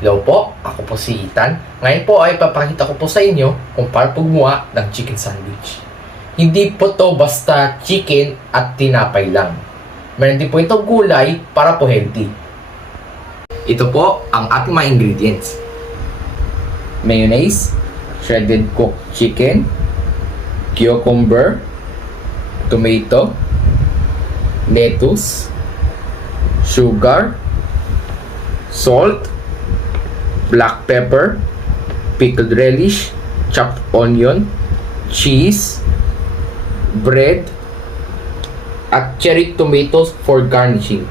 Hello po, ako po si Ethan. Ngayon po ay papakita ko po sa inyo kung paano gumawa ng chicken sandwich. Hindi po to basta chicken at tinapay lang. Meron din po itong gulay para po healthy. Ito po ang ating mga ingredients. Mayonnaise, shredded cooked chicken, cucumber, tomato, lettuce, sugar, salt, black pepper, pickled relish, chopped onion, cheese, bread, at cherry tomatoes for garnishing.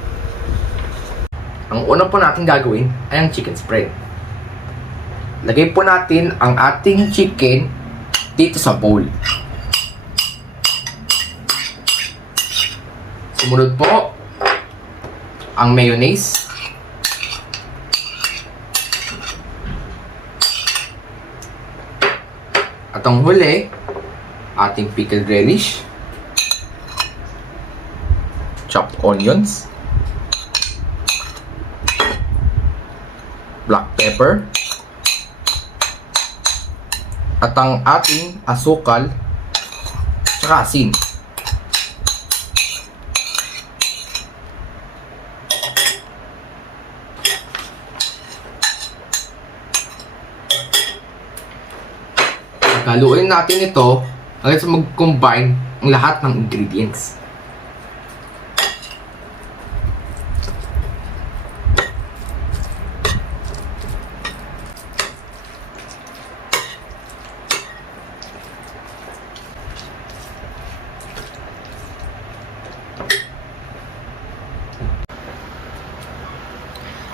Ang una po natin gagawin ay ang chicken spread. Lagay po natin ang ating chicken dito sa bowl. Sumunod po ang mayonnaise. At ang huli, ating pickled relish, chopped onions, black pepper, at ang ating asukal, tsaka asin. Haluin natin ito hanggang sa mag-combine ang lahat ng ingredients.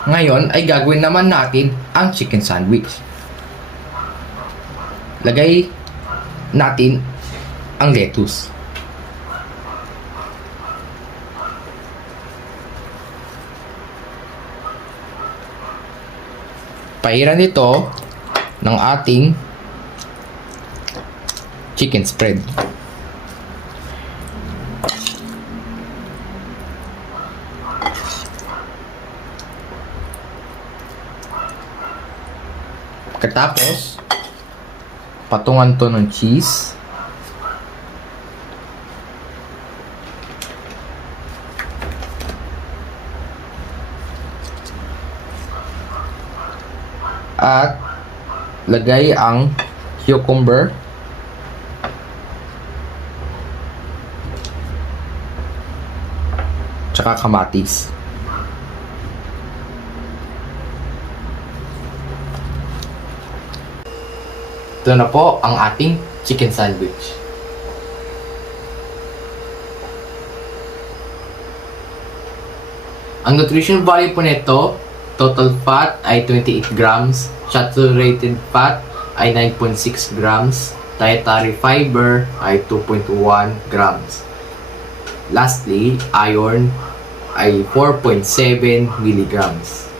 Ngayon ay gagawin naman natin ang chicken sandwich. Lagay natin ang lettuce. Pahiran ito ng ating chicken spread. Pagkatapos, patungan to ng cheese. At lagay ang cucumber. Tsaka kamatis. Ito na po ang ating chicken sandwich. Ang nutrition value po nito, total fat ay 28 grams, saturated fat ay 9.6 grams, dietary fiber ay 2.1 grams. Lastly, iron ay 4.7 milligrams.